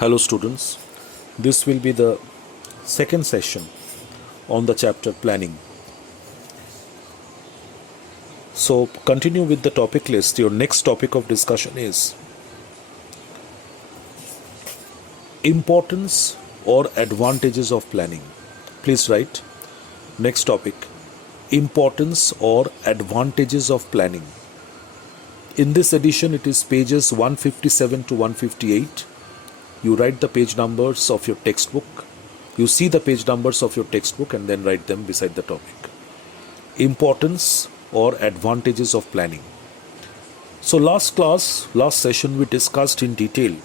Hello students, this will be the second session on the chapter planning. So continue with the topic list. Your next topic of discussion is importance or advantages of planning. Please write next topic, importance or advantages of planning. In this edition it is pages 157 to 158. You write the page numbers of your textbook. You see the page numbers of your textbook and then write them beside the topic. Importance or advantages of planning. So last session we discussed in detail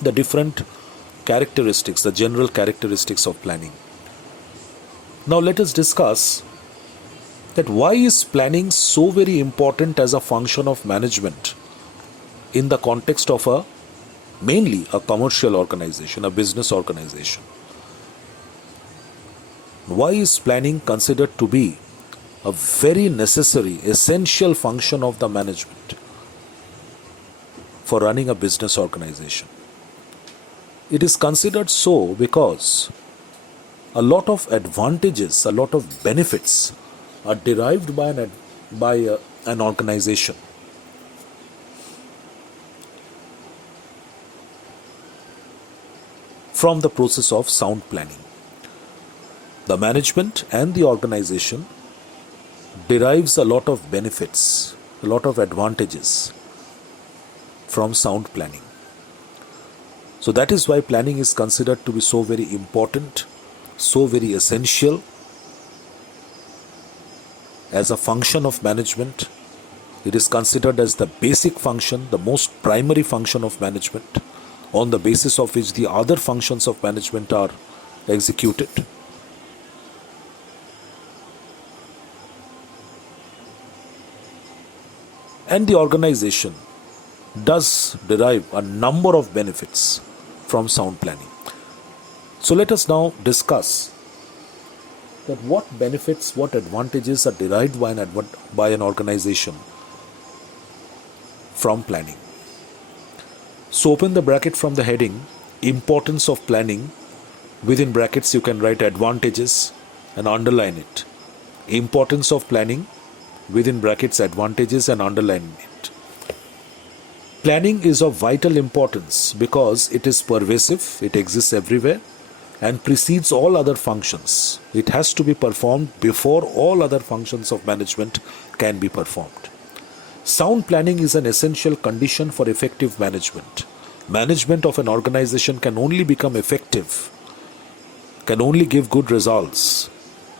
the different characteristics, the general characteristics of planning. Now let us discuss that why is planning so very important as a function of management in the context of mainly a commercial organization, a business organization. Why is planning considered to be a very necessary, essential function of the management for running a business organization? It is considered so because a lot of advantages, a lot of benefits are derived by an organization. From the process of sound planning. The management and the organization derives a lot of benefits, a lot of advantages from sound planning. So that is why planning is considered to be so very important, so very essential as a function of management. It is considered as the basic function, the most primary function of management, on the basis of which the other functions of management are executed. And the organization does derive a number of benefits from sound planning. So let us now discuss that what benefits, what advantages are derived by an organization from planning. So open the bracket from the heading, importance of planning. Within brackets you can write advantages and underline it. Importance of planning, within brackets advantages and underline it. Planning is of vital importance because it is pervasive, it exists everywhere and precedes all other functions. It has to be performed before all other functions of management can be performed. Sound planning is an essential condition for effective management. Management of an organization can only become effective, can only give good results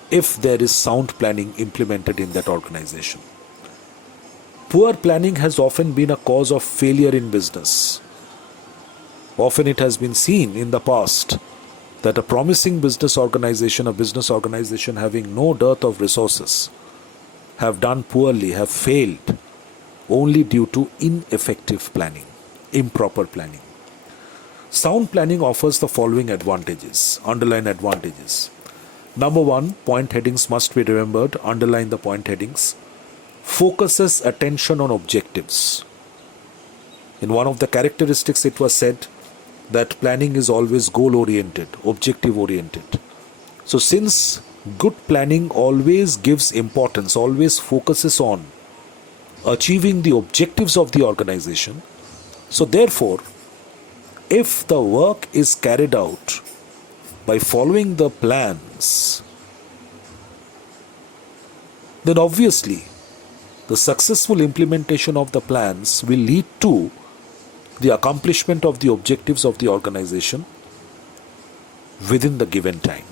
if there is sound planning implemented in that organization. Poor planning has often been a cause of failure in business. Often it has been seen in the past that a promising business organization, a business organization having no dearth of resources, have done poorly, have failed, only due to ineffective planning, improper planning. Sound planning offers the following advantages, underline advantages. Number one, point headings must be remembered, underline the point headings. Focuses attention on objectives. In one of the characteristics it was said that planning is always goal-oriented, objective-oriented. So since good planning always gives importance, always focuses on achieving the objectives of the organization. So therefore, if the work is carried out by following the plans, then obviously the successful implementation of the plans will lead to the accomplishment of the objectives of the organization within the given time.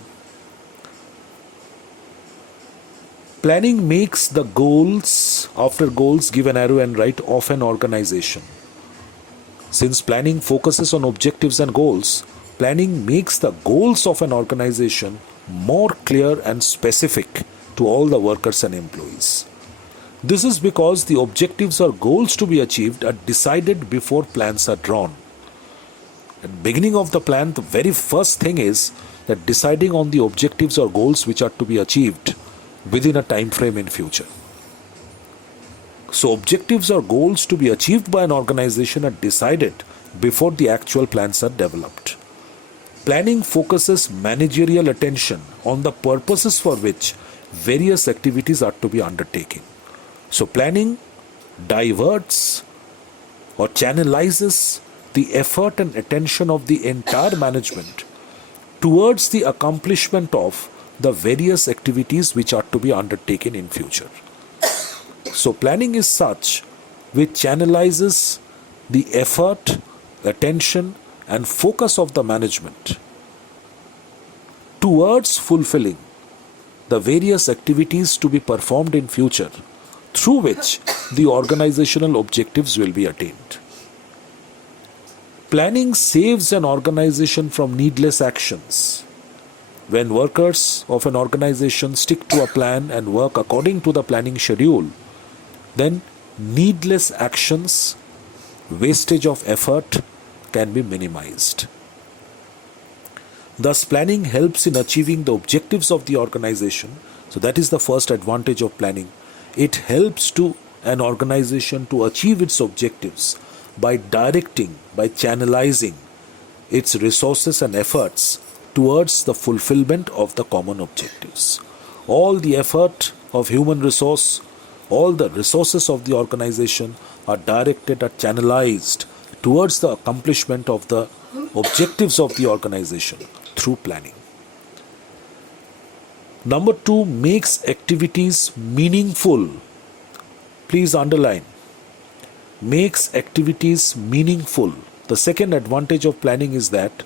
Planning makes the goals, after goals give an arrow and write of an organization. Since planning focuses on objectives and goals, planning makes the goals of an organization more clear and specific to all the workers and employees. This is because the objectives or goals to be achieved are decided before plans are drawn. At the beginning of the plan, the very first thing is that deciding on the objectives or goals which are to be achieved within a time frame in future. So objectives or goals to be achieved by an organization are decided before the actual plans are developed. Planning focuses managerial attention on the purposes for which various activities are to be undertaken. So planning diverts or channelizes the effort and attention of the entire management towards the accomplishment of the various activities which are to be undertaken in future. So planning is such which channelizes the effort, attention and focus of the management towards fulfilling the various activities to be performed in future through which the organizational objectives will be attained. Planning saves an organization from needless actions. When workers of an organization stick to a plan and work according to the planning schedule, then needless actions, wastage of effort can be minimized. Thus, planning helps in achieving the objectives of the organization. So that is the first advantage of planning. It helps to an organization to achieve its objectives by directing, by channelizing its resources and efforts towards the fulfillment of the common objectives. All the effort of human resource, all the resources of the organization are directed or channelized towards the accomplishment of the objectives of the organization through planning. Number 2, makes activities meaningful. Please underline, makes activities meaningful. The second advantage of planning is that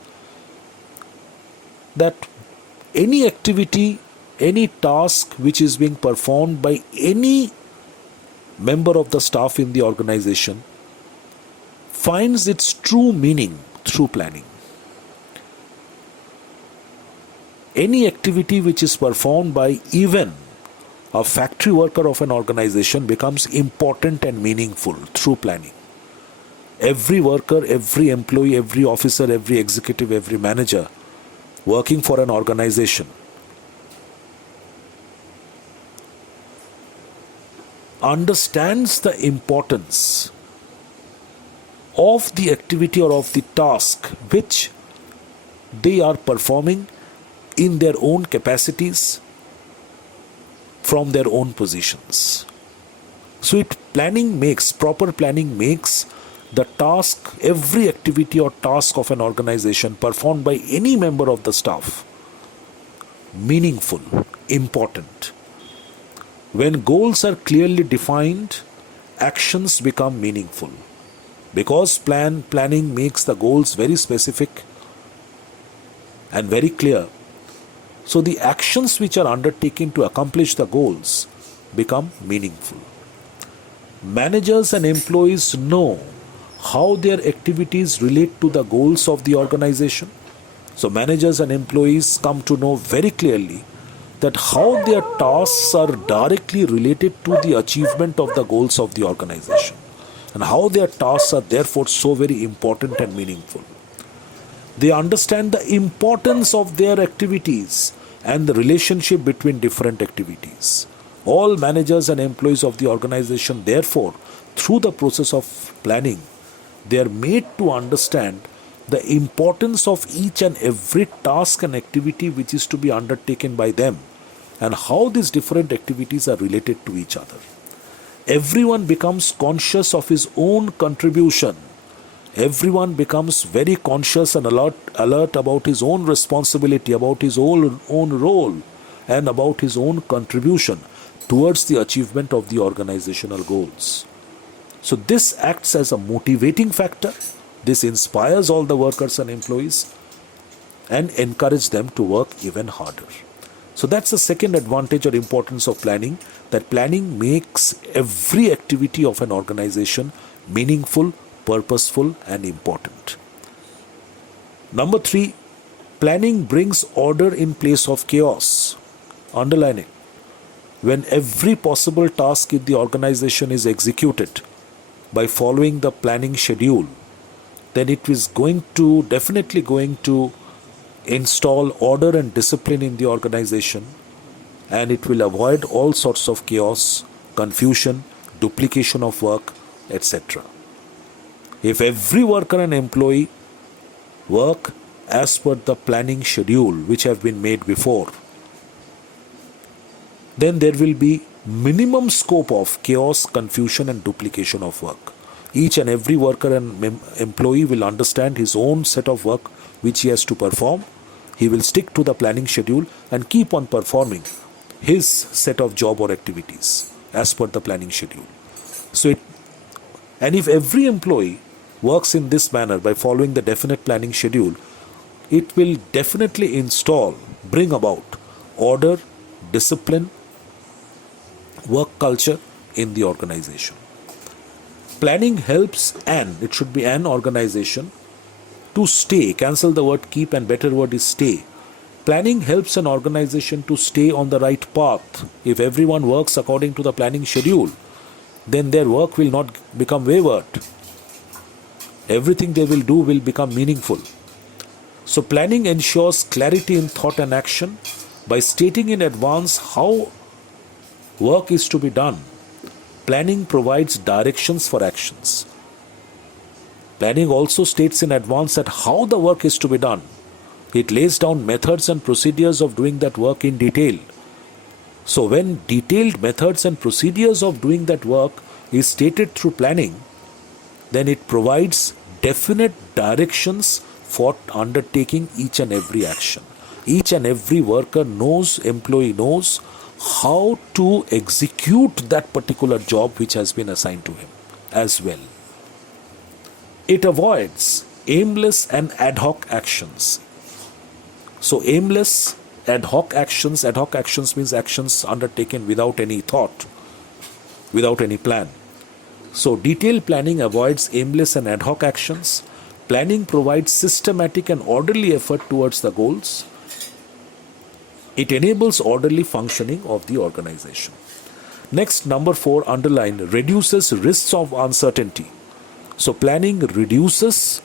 any activity, any task which is being performed by any member of the staff in the organization finds its true meaning through planning. Any activity which is performed by even a factory worker of an organization becomes important and meaningful through planning. Every worker, every employee, every officer, every executive, every manager working for an organization understands the importance of the activity or of the task which they are performing in their own capacities from their own positions. So proper planning makes the task, every activity or task of an organization performed by any member of the staff meaningful, important. When goals are clearly defined, actions become meaningful. Because planning makes the goals very specific and very clear, so the actions which are undertaken to accomplish the goals become meaningful. Managers and employees know how their activities relate to the goals of the organization. So managers and employees come to know very clearly that how their tasks are directly related to the achievement of the goals of the organization, and how their tasks are therefore so very important and meaningful. They understand the importance of their activities and the relationship between different activities. All managers and employees of the organization, therefore, through the process of planning, they are made to understand the importance of each and every task and activity which is to be undertaken by them, and how these different activities are related to each other. Everyone becomes conscious of his own contribution. Everyone becomes very conscious and alert about his own responsibility, about his own role, and about his own contribution towards the achievement of the organizational goals. So this acts as a motivating factor. This inspires all the workers and employees and encourages them to work even harder. So that's the second advantage or importance of planning, that planning makes every activity of an organization meaningful, purposeful and important. Number 3, planning brings order in place of chaos. Underline it. When every possible task in the organization is executed by following the planning schedule, then it is definitely going to install order and discipline in the organization, and it will avoid all sorts of chaos, confusion, duplication of work, etc. If every worker and employee work as per the planning schedule which have been made before, then there will be minimum scope of chaos, confusion and duplication of work. Each and every worker and employee will understand his own set of work which he has to perform. He will stick to the planning schedule and keep on performing his set of job or activities as per the planning schedule. And if every employee works in this manner by following the definite planning schedule, it will definitely bring about order, discipline, work culture in the organization. Planning helps it should be an organization to stay. Cancel the word keep and better word is stay. Planning helps an organization to stay on the right path. If everyone works according to the planning schedule, then their work will not become wayward. Everything they will do will become meaningful. So planning ensures clarity in thought and action by stating in advance how work is to be done. Planning provides directions for actions. Planning also states in advance that how the work is to be done. It lays down methods and procedures of doing that work in detail. So when detailed methods and procedures of doing that work is stated through planning, then it provides definite directions for undertaking each and every action. Each and every employee knows how to execute that particular job which has been assigned to him as well. It avoids aimless and ad hoc actions. So aimless, ad hoc actions means actions undertaken without any thought, without any plan. So detailed planning avoids aimless and ad hoc actions. Planning provides systematic and orderly effort towards the goals. It enables orderly functioning of the organization. Next, number 4, underline, reduces risks of uncertainty. So planning reduces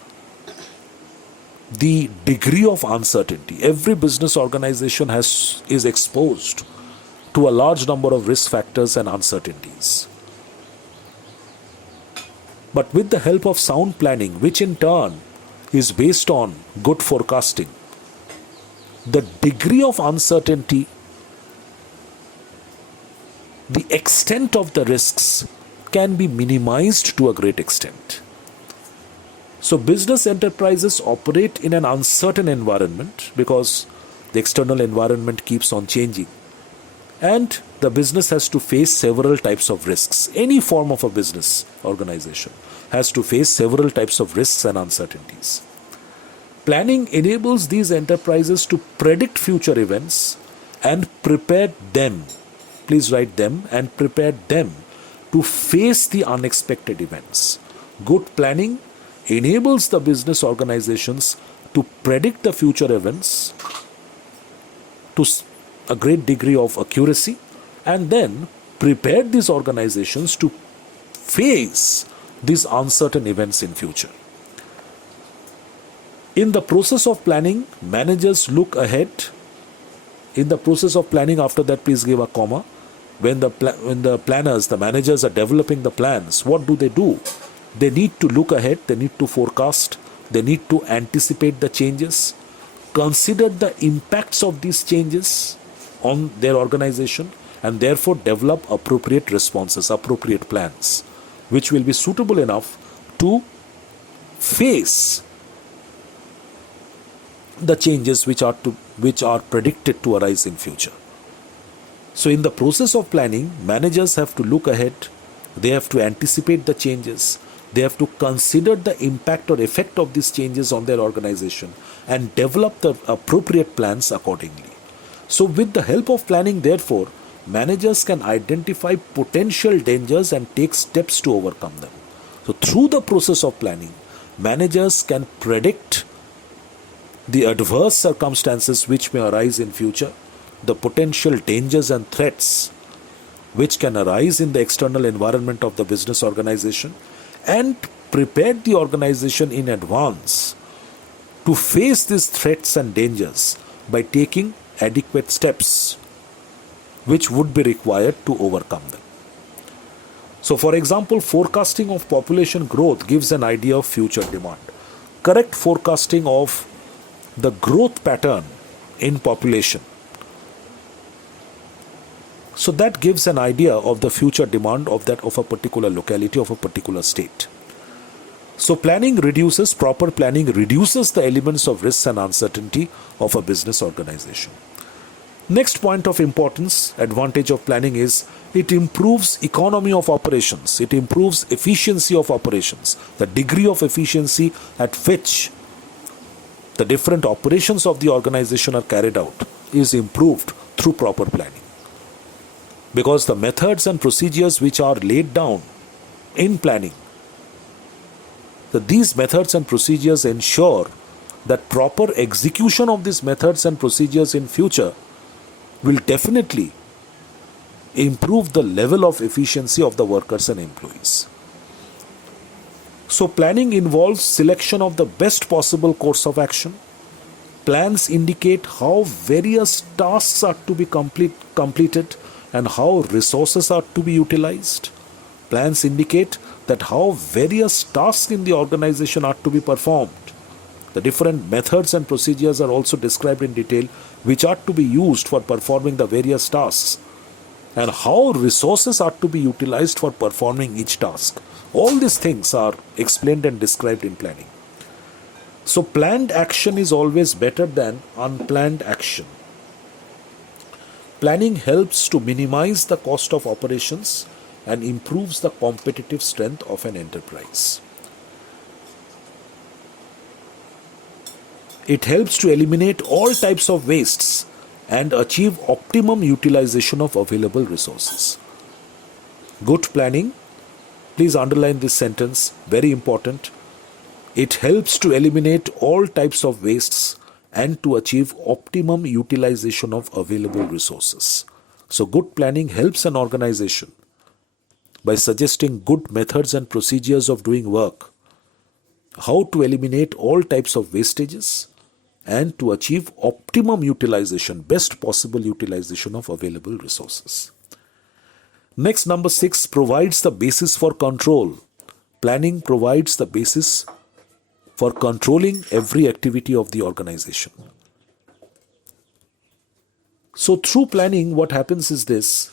the degree of uncertainty. Every business organization is exposed to a large number of risk factors and uncertainties. But with the help of sound planning, which in turn is based on good forecasting, the degree of uncertainty, the extent of the risks can be minimized to a great extent. So business enterprises operate in an uncertain environment because the external environment keeps on changing. And the business has to face several types of risks. Any form of a business organization has to face several types of risks and uncertainties. Planning enables these enterprises to predict future events and prepare them. Please write them and prepare them to face the unexpected events. Good planning enables the business organizations to predict the future events to a great degree of accuracy and then prepare these organizations to face these uncertain events in future. In the process of planning, managers look ahead. In the process of planning, after that, please give a comma. When the planners, the managers are developing the plans, what do? They need to look ahead, they need to forecast, they need to anticipate the changes, consider the impacts of these changes on their organization, and therefore develop appropriate responses, appropriate plans, which will be suitable enough to face the changes which are predicted to arise in future. So in the process of planning, managers have to look ahead, they have to anticipate the changes, they have to consider the impact or effect of these changes on their organization and develop the appropriate plans accordingly. So with the help of planning, therefore, managers can identify potential dangers and take steps to overcome them. So through the process of planning, managers can predict the adverse circumstances which may arise in future, the potential dangers and threats which can arise in the external environment of the business organization, and prepare the organization in advance to face these threats and dangers by taking adequate steps which would be required to overcome them. So, for example, forecasting of population growth gives an idea of future demand. Correct forecasting of the growth pattern in population. So that gives an idea of the future demand of a particular locality, of a particular state. So proper planning reduces the elements of risks and uncertainty of a business organization. Next point of importance, advantage of planning is it improves economy of operations. It improves efficiency of operations. The degree of efficiency at which the different operations of the organization are carried out is improved through proper planning. Because the methods and procedures which are laid down in planning, that these methods and procedures ensure that proper execution of these methods and procedures in future will definitely improve the level of efficiency of the workers and employees. So planning involves selection of the best possible course of action. Plans indicate how various tasks are to be completed and how resources are to be utilized. Plans indicate that how various tasks in the organization are to be performed. The different methods and procedures are also described in detail which are to be used for performing the various tasks and how resources are to be utilized for performing each task. All these things are explained and described in planning. So planned action is always better than unplanned action. Planning helps to minimize the cost of operations and improves the competitive strength of an enterprise. It helps to eliminate all types of wastes and achieve optimum utilization of available resources. Good planning, please underline this sentence, very important. It helps to eliminate all types of wastes and to achieve optimum utilization of available resources. So good planning helps an organization by suggesting good methods and procedures of doing work, how to eliminate all types of wastages, and to achieve optimum utilization, best possible utilization of available resources. Next, number 6, provides the basis for control. Planning provides the basis for controlling every activity of the organization. So through planning, what happens is this,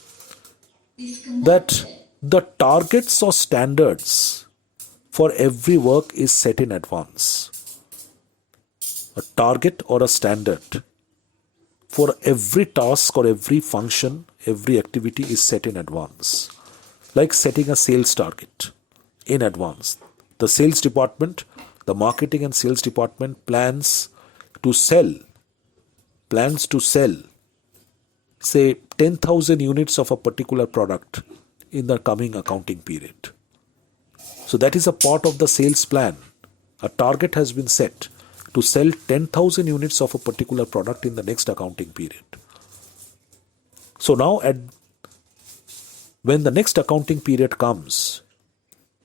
that the targets or standards for every work is set in advance. A target or a standard for every task or every function, every activity is set in advance. Like setting a sales target in advance. The sales department, the marketing and sales department plans to sell, say 10,000 units of a particular product in the coming accounting period. So that is a part of the sales plan. A target has been set to sell 10,000 units of a particular product in the next accounting period. So now when the next accounting period comes,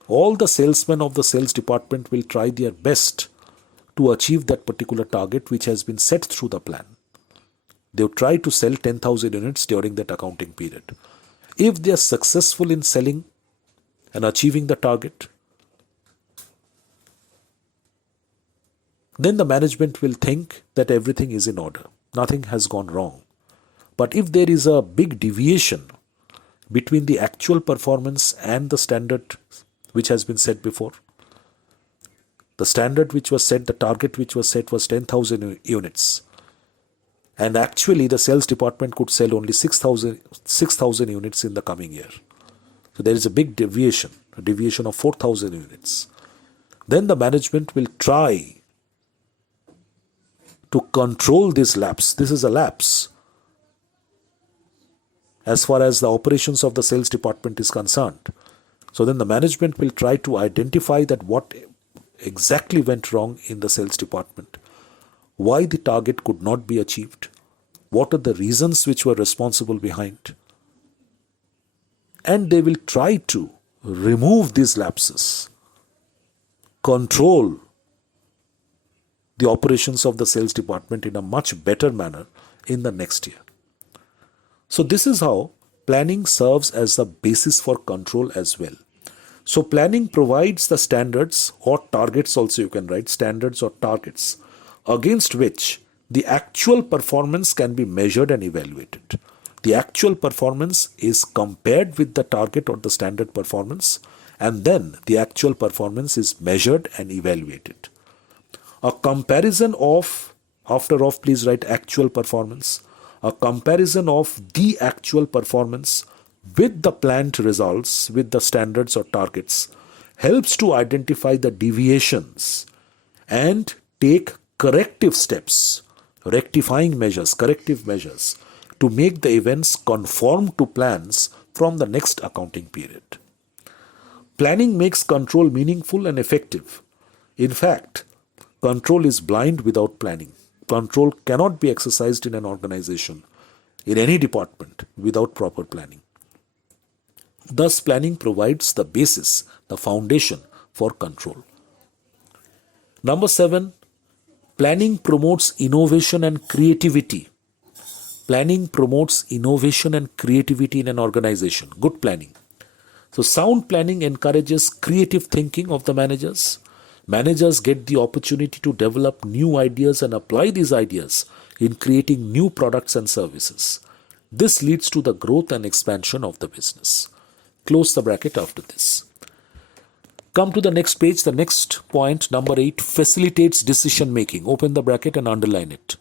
all the salesmen of the sales department will try their best to achieve that particular target which has been set through the plan. They will try to sell 10,000 units during that accounting period. If they are successful in selling and achieving the target, then the management will think that everything is in order. Nothing has gone wrong. But if there is a big deviation between the actual performance and the standard which has been set before, the standard which was set, the target which was set was 10,000 units. And actually the sales department could sell only 6,000 units in the coming year. So there is a big deviation, a deviation of 4,000 units. Then the management will try to control this lapse. This is a lapse as far as the operations of the sales department is concerned. So then the management will try to identify that what exactly went wrong in the sales department, why the target could not be achieved, what are the reasons which were responsible behind, and they will try to remove these lapses, control the operations of the sales department in a much better manner in the next year. So this is how planning serves as the basis for control as well. So planning provides the standards or targets, also you can write standards or targets, against which the actual performance can be measured and evaluated. The actual performance is compared with the target or the standard performance, and then the actual performance is measured and evaluated. A comparison of, after of please write actual performance, a comparison of the actual performance with the planned results, with the standards or targets, helps to identify the deviations and take corrective steps, rectifying measures, corrective measures to make the events conform to plans from the next accounting period. Planning makes control meaningful and effective. In fact, control is blind without planning. Control cannot be exercised in an organization, in any department, without proper planning. Thus, planning provides the basis, the foundation for control. Number 7, planning promotes innovation and creativity. Planning promotes innovation and creativity in an organization. Good planning. So, sound planning encourages creative thinking of the managers. Managers get the opportunity to develop new ideas and apply these ideas in creating new products and services. This leads to the growth and expansion of the business. Close the bracket after this. Come to the next page, the next point, number 8, facilitates decision making. Open the bracket and underline it.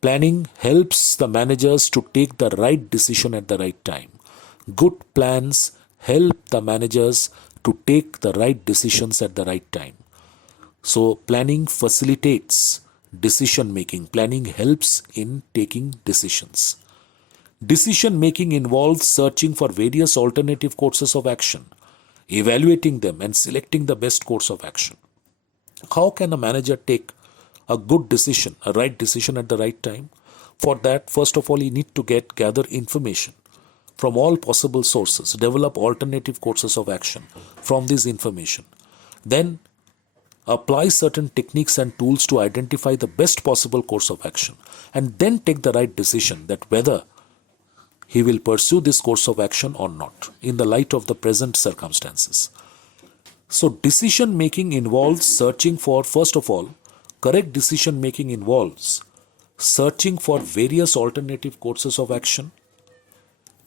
Planning helps the managers to take the right decision at the right time. Good plans help the managers to take the right decisions at the right time. So planning facilitates decision making. Planning helps in taking decisions. Decision making involves searching for various alternative courses of action, evaluating them and selecting the best course of action. How can a manager take a good decision, a right decision at the right time? For that, first of all, you need to gather information from all possible sources, develop alternative courses of action from this information. Then apply certain techniques and tools to identify the best possible course of action, and then take the right decision that whether he will pursue this course of action or not in the light of the present circumstances. So decision making involves searching for, first of all, correct decision making involves searching for various alternative courses of action,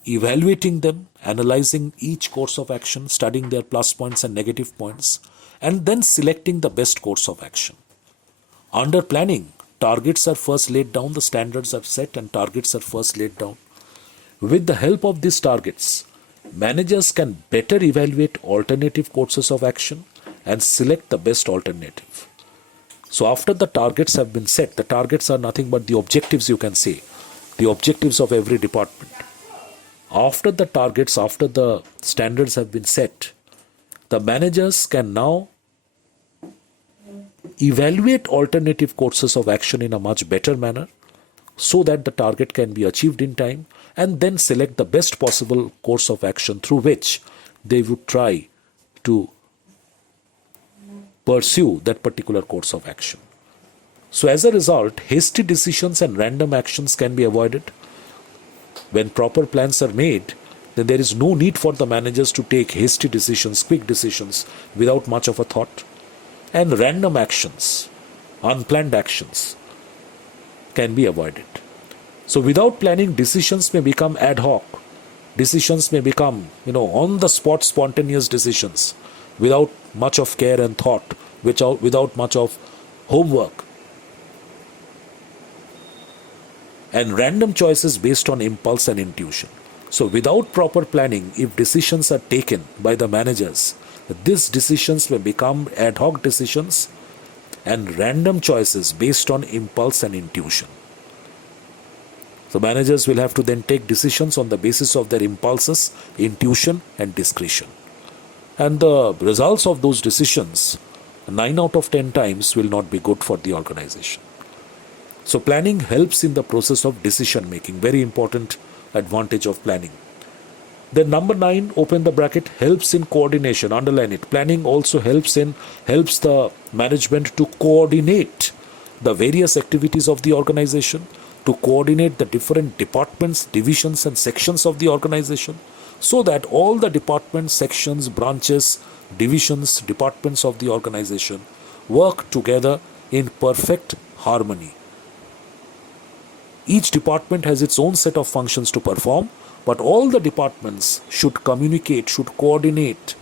evaluating them, analyzing each course of action, studying their plus points and negative points, and then selecting the best course of action. Under planning, targets are first laid down, the standards are set and targets are first laid down. With the help of these targets, managers can better evaluate alternative courses of action and select the best alternative. So after the targets have been set, the targets are nothing but the objectives, you can say, the objectives of every department. After the targets, after the standards have been set, the managers can now evaluate alternative courses of action in a much better manner so that the target can be achieved in time, and then select the best possible course of action through which they would try to pursue that particular course of action. So as a result, hasty decisions and random actions can be avoided. When proper plans are made, then there is no need for the managers to take hasty decisions, quick decisions without much of a thought. And random actions, unplanned actions can be avoided. So without planning, decisions may become ad hoc. Decisions may become, on the spot spontaneous decisions without much of care and thought, without much of homework. And random choices based on impulse and intuition. So without proper planning, if decisions are taken by the managers, these decisions may become ad hoc decisions and random choices based on impulse and intuition. So managers will have to then take decisions on the basis of their impulses, intuition and discretion. And the results of those decisions, 9 out of 10 times, will not be good for the organization. So planning helps in the process of decision making. Very important advantage of planning. Then number 9, open the bracket, helps in coordination. Underline it. Planning also helps the management to coordinate the various activities of the organization, to coordinate the different departments, divisions, and sections of the organization, so that all the departments, sections, branches, divisions, departments of the organization work together in perfect harmony. Each department has its own set of functions to perform, but all the departments should communicate, should coordinate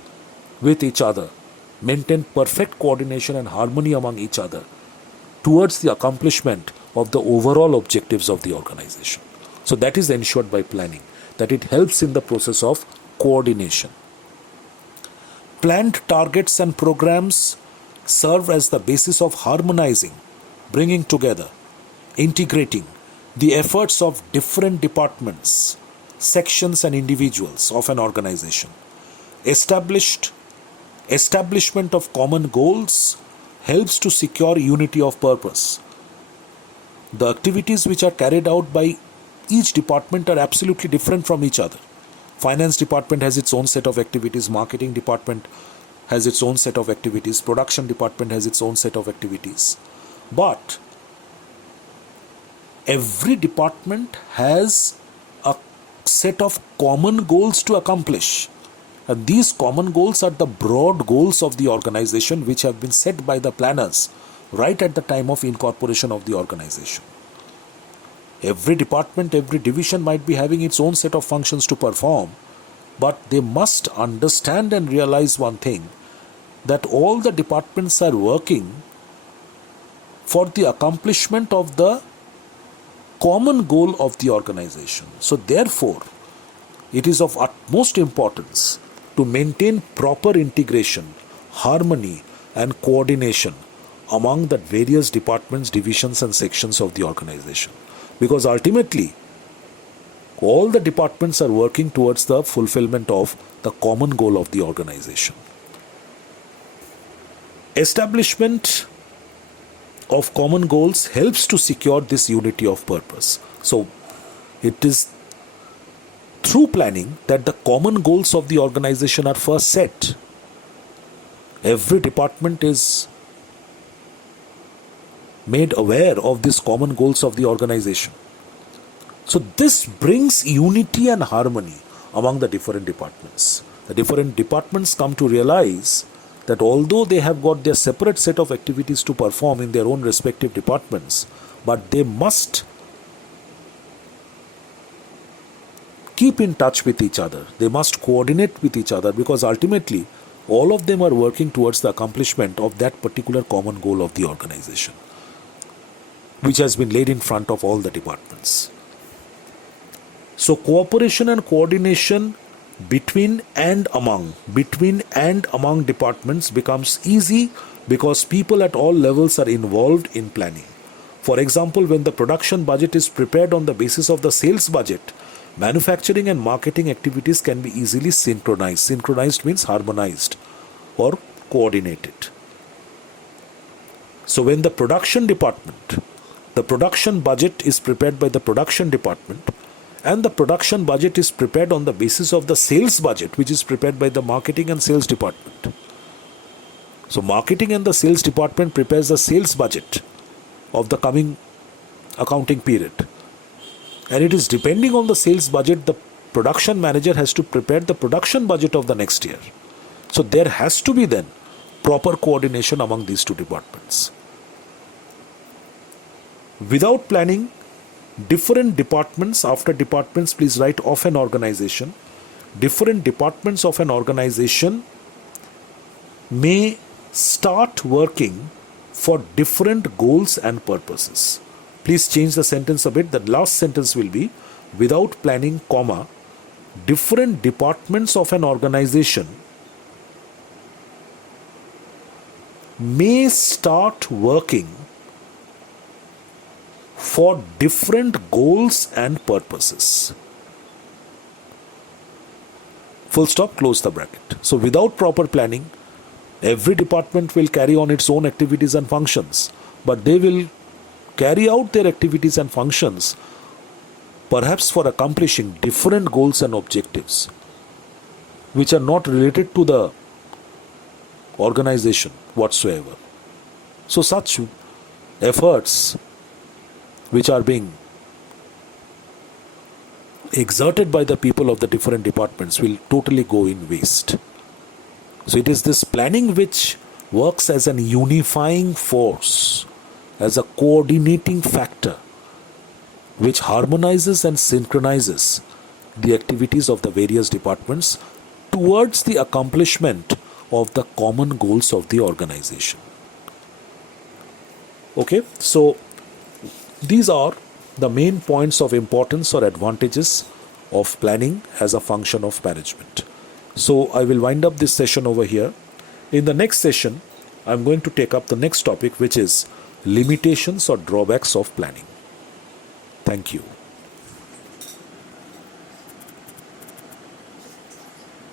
with each other, maintain perfect coordination and harmony among each other towards the accomplishment of the overall objectives of the organization. So that is ensured by planning, that it helps in the process of coordination. Planned targets and programs serve as the basis of harmonizing, bringing together, integrating the efforts of different departments, sections and individuals of an organization. Establishment of common goals helps to secure unity of purpose. The activities which are carried out by each department are absolutely different from each other. Finance department has its own set of activities, marketing department has its own set of activities, production department has its own set of activities. But every department has a set of common goals to accomplish. And these common goals are the broad goals of the organization, which have been set by the planners right at the time of incorporation of the organization. Every department, every division might be having its own set of functions to perform, but they must understand and realize one thing, that all the departments are working for the accomplishment of the common goal of the organization. So therefore, it is of utmost importance to maintain proper integration, harmony and coordination among the various departments, divisions and sections of the organization. Because ultimately, all the departments are working towards the fulfillment of the common goal of the organization. Establishment of common goals helps to secure this unity of purpose. So, it is through planning that the common goals of the organization are first set. Every department is made aware of these common goals of the organization. So this brings unity and harmony among the different departments. The different departments come to realize that although they have got their separate set of activities to perform in their own respective departments, but they must keep in touch with each other. They must coordinate with each other, because ultimately all of them are working towards the accomplishment of that particular common goal of the organization, which has been laid in front of all the departments. So cooperation and coordination between and among departments becomes easy because people at all levels are involved in planning. For example, when the production budget is prepared on the basis of the sales budget, manufacturing and marketing activities can be easily synchronized. Synchronized means harmonized or coordinated. So when the production budget is prepared by the production department, and the production budget is prepared on the basis of the sales budget, which is prepared by the marketing and sales department. So marketing and the sales department prepares the sales budget of the coming accounting period. And it is depending on the sales budget, the production manager has to prepare the production budget of the next year. So there has to be then proper coordination among these two departments. Without planning, different departments, after departments please write of an organization, different departments of an organization may start working for different goals and purposes. Please change the sentence a bit. The last sentence will be, without planning, comma, different departments of an organization may start working for different goals and purposes. Full stop, close the bracket. So without proper planning, every department will carry on its own activities and functions, but they will carry out their activities and functions perhaps for accomplishing different goals and objectives which are not related to the organization whatsoever. So such efforts which are being exerted by the people of the different departments will totally go in waste. So it is this planning which works as an unifying force, as a coordinating factor, which harmonizes and synchronizes the activities of the various departments towards the accomplishment of the common goals of the organization. Okay, so these are the main points of importance or advantages of planning as a function of management. So I will wind up this session over here. In the next session, I'm going to take up the next topic, which is limitations or drawbacks of planning. Thank you.